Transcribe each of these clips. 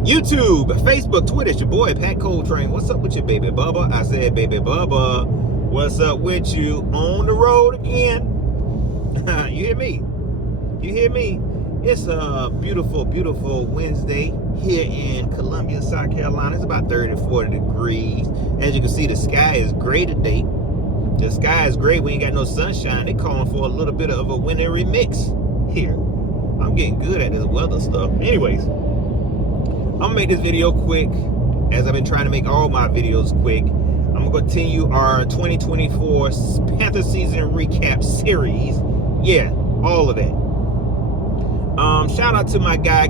YouTube, Facebook, Twitter. It's your boy, Pat Coltrane. What's up with you, baby Bubba? I said, baby Bubba. What's up with you? On the road again. You hear me? You hear me? It's a beautiful, beautiful Wednesday here in Columbia, South Carolina. It's about 30 to 40 degrees. As you can see, the sky is gray today. The sky is gray. We ain't got no sunshine. They're calling for a little bit of a wintry mix here. I'm getting good at this weather stuff. Anyways, I'm gonna make this video quick, as I've been trying to make all my videos quick. I'm gonna continue our 2024 Panthers season recap series. Yeah, all of that. Shout out to my guy,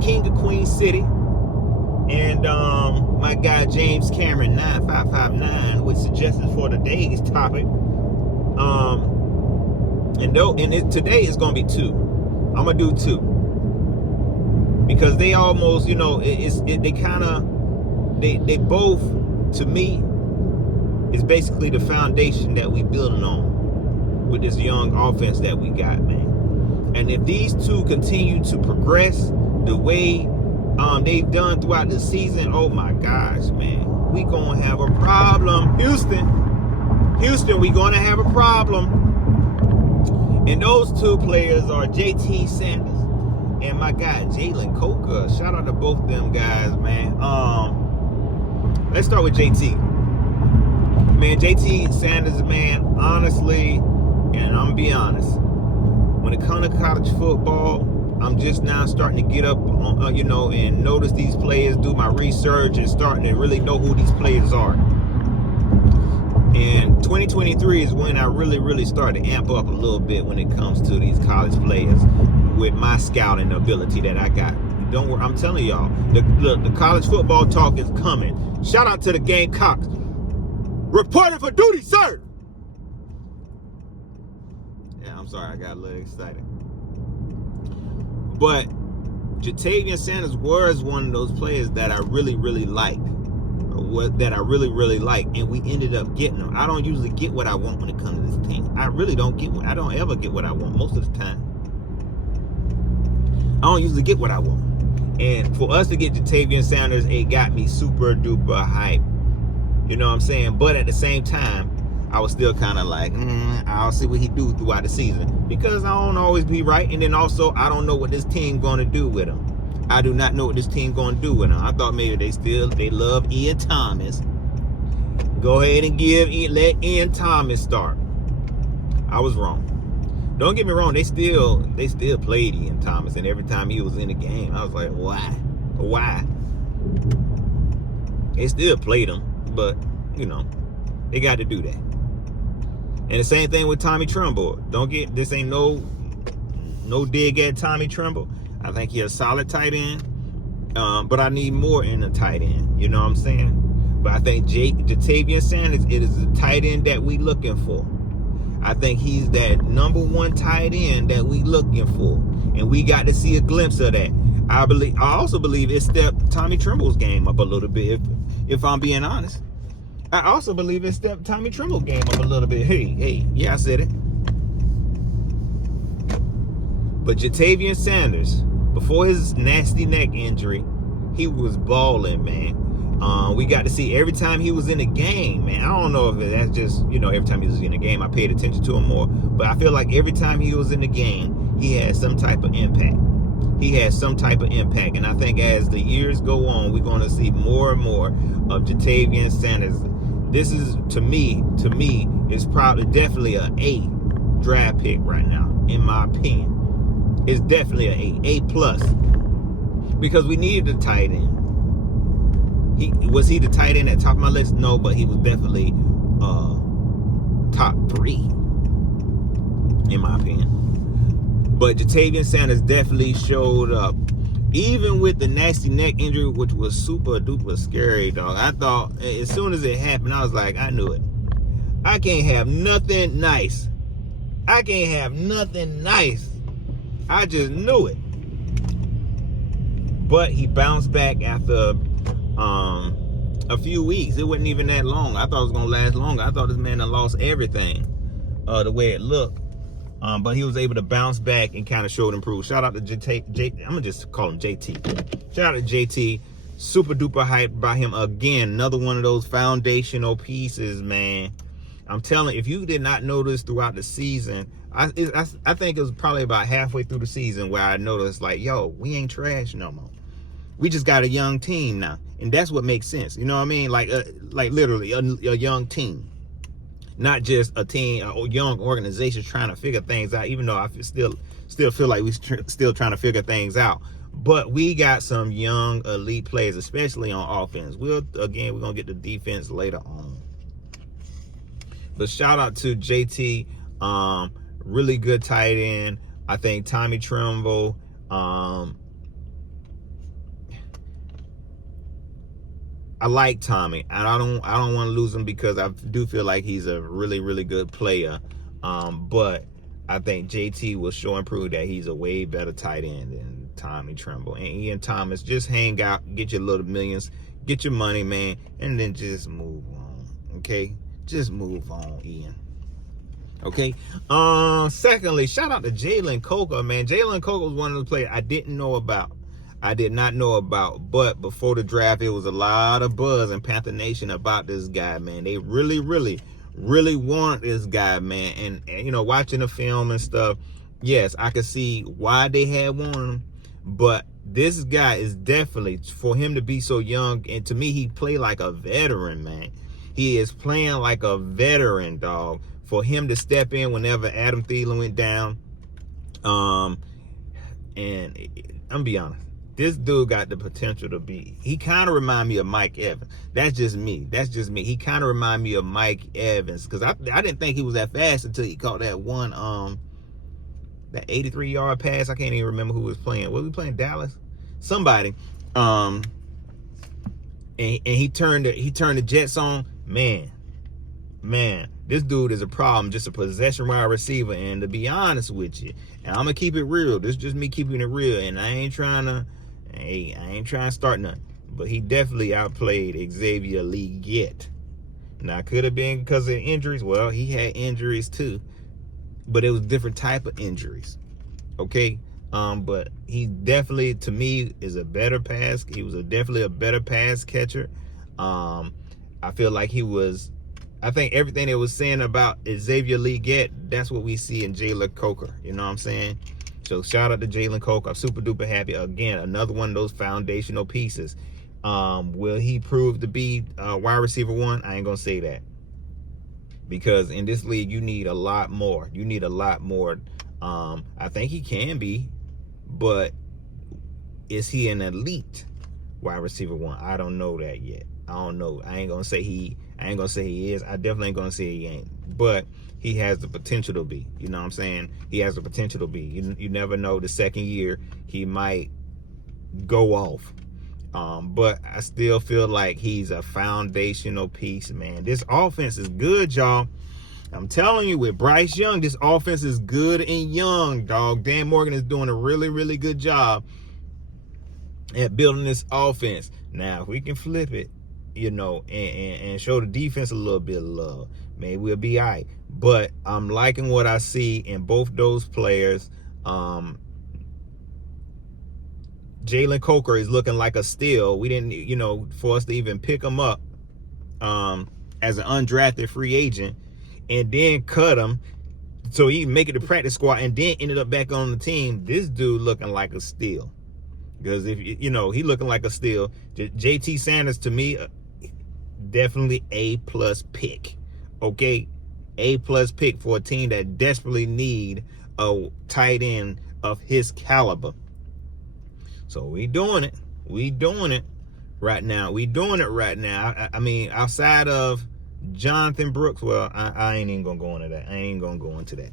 King of Queen City, and my guy James Cameron 9559 with suggestions for today's topic. Today is gonna be two. I'm gonna do two because they almost, they both, to me, is basically the foundation that we building on with this young offense that we got, man. And if these two continue to progress the way they've done throughout the season, oh my gosh, man, we gonna have a problem. Houston, we gonna have a problem. And those two players are JT Sanders and my guy Jaylen Coker. Shout out to both of them guys, man. Let's start with JT. Man, JT Sanders, man, honestly, and I'm gonna be honest, when it comes to college football, I'm just now starting to get up, and notice these players, do my research, and starting to really know who these players are. And 2023 is when I really start to amp up a little bit when it comes to these college players with my scouting ability that I got. Don't worry, I'm telling y'all, the college football talk is coming. Shout out to the Gamecocks. Reporting for duty, sir. Yeah, I'm sorry, I got a little excited. But Jatavian Sanders was one of those players that I really like. And we ended up getting him. I don't usually get what I want when it comes to this team. I don't ever get what I want most of the time. I don't usually get what I want. And for us to get Jatavian Sanders, it got me super duper hype. You know what I'm saying? But at the same time, I was still kind of like, I'll see what he do throughout the season, because I don't always be right. And then also, I don't know what this team going to do with him. I do not know what this team going to do with him. I thought maybe they love Ian Thomas. Go ahead and let Ian Thomas start. I was wrong. Don't get me wrong. They still played Ian Thomas, and every time he was in the game, I was like, why? They still played him, but they got to do that. And the same thing with Tommy Tremble. This ain't no dig at Tommy Tremble. I think he's a solid tight end, but I need more in a tight end. You know what I'm saying? But I think Jatavian Sanders, it is the tight end that we looking for. I think he's that number one tight end that we looking for, and we got to see a glimpse of that. I also believe it stepped Tommy Tremble's game up a little bit. If I'm being honest, I also believe it stepped Tommy Tremble's game up a little bit. Hey, yeah, I said it. But Jatavian Sanders, before his nasty neck injury, he was balling, man. We got to see every time he was in the game, man. I don't know if that's just, every time he was in the game, I paid attention to him more. But I feel like every time he was in the game, he had some type of impact. And I think as the years go on, we're going to see more and more of Jatavian Sanders. This is, to me, is definitely an A draft pick right now, in my opinion. It's definitely an A plus, because we needed a tight end. Was he the tight end at top of my list? No, but he was definitely top 3, in my opinion. But Jatavian Sanders definitely showed up, even with the nasty neck injury, which was super duper scary, dog. I thought as soon as it happened, I was like, I knew it. I can't have nothing nice. I just knew it. But he bounced back after a few weeks. It wasn't even that long. I thought it was going to last longer. I thought this man had lost everything the way it looked. But he was able to bounce back and kind of showed improved. Shout out to I'm gonna just call him JT. Shout out to JT. Super duper hyped by him again. Another one of those foundational pieces, man. I'm telling you, if you did not notice throughout the season, I think it was probably about halfway through the season where I noticed, like, yo, we ain't trash no more. We just got a young team now, and that's what makes sense. You know what I mean? Like literally a young team, not just a team, a young organization trying to figure things out. Even though I still feel like we still trying to figure things out, but we got some young elite players, especially on offense. We're gonna get the defense later on. But shout out to JT, really good tight end. I think Tommy Tremble. I like Tommy, and I don't want to lose him because I do feel like he's a really, really good player. But I think JT will show and prove that he's a way better tight end than Tommy Tremble. And Ian Thomas, just hang out, get your little millions, get your money, man, and then just move on. Okay? Just move on, Ian. Okay. Secondly, shout out to Jaylen Coker, man. Jaylen Coker was one of those players I did not know about, but before the draft, it was a lot of buzz in Panther Nation about this guy, man. They really, really, really want this guy, man. And you know, watching the film and stuff, yes, I could see why they had wanted him, but this guy is definitely, for him to be so young, and to me, he played like a veteran, man. He is playing like a veteran, dog. For him to step in whenever Adam Thielen went down, and I'm gonna be honest, this dude got the potential to be. He kind of remind me of Mike Evans. That's just me. He kind of remind me of Mike Evans because I didn't think he was that fast until he caught that one that 83-yard pass. I can't even remember who was playing. Was he playing Dallas? Somebody. And he turned the Jets on. Man, this dude is a problem, just a possession wide receiver. And to be honest with you, and I'm gonna keep it real. This is just me keeping it real, and I ain't trying to start nothing. But he definitely outplayed Xavier Leggett. Now, could have been because of injuries. Well, he had injuries too, but it was different type of injuries. Okay, but he definitely, to me, is a better pass. He was definitely a better pass catcher. I feel like he was. I think everything they was saying about Xavier Leggett, that's what we see in Jaylen Coker. You know what I'm saying? So shout out to Jaylen Coker. I'm super duper happy. Again, another one of those foundational pieces. Will he prove to be wide receiver one? I ain't gonna say that, because in this league you need a lot more. I think he can be, but is he an elite wide receiver one? I don't know that yet. I don't know. I ain't gonna say he is. I definitely ain't gonna say he ain't. But he has the potential to be. You know what I'm saying? He has the potential to be. You never know. The second year he might go off. But I still feel like he's a foundational piece, man. This offense is good, y'all. I'm telling you, with Bryce Young, this offense is good and young, dog. Dan Morgan is doing a really, really good job at building this offense. Now, if we can flip it, you know, and show the defense a little bit of love, maybe we'll be all right. But I'm liking what I see in both those players. Jaylen Coker is looking like a steal. We didn't, you know, for us to even pick him up as an undrafted free agent and then cut him so he make it to practice squad and then ended up back on the team. This dude looking like a steal. Because if you know, he looking like a steal. JT Sanders, to me, definitely A+ pick. Okay, A+ pick for a team that desperately need a tight end of his caliber. So we doing it right now. I mean, outside of Jonathan Brooks, well, I ain't even gonna go into that.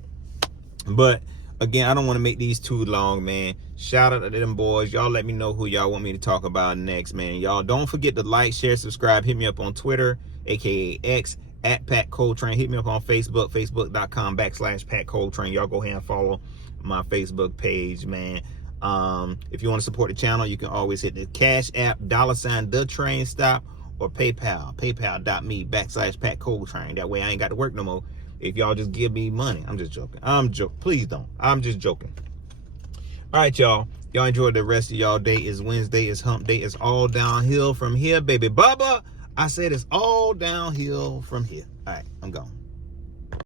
But again, I don't want to make these too long, man. Shout out to them boys. Y'all let me know who y'all want me to talk about next, man. Y'all don't forget to like, share, subscribe. Hit me up on Twitter, aka X, at Pat Coltrane. Hit me up on Facebook, facebook.com/Pat Coltrane. Y'all go ahead and follow my Facebook page, man. If you want to support the channel, you can always hit the Cash App, $the train stop, or PayPal, paypal.me/Pat Coltrane. That way I ain't got to work no more. if y'all just give me money. I'm just joking. Please don't. I'm just joking. All right, y'all. Y'all enjoy the rest of y'all day. It's Wednesday. It's hump day. It's all downhill from here, baby Bubba. I said it's all downhill from here. All right, I'm gone.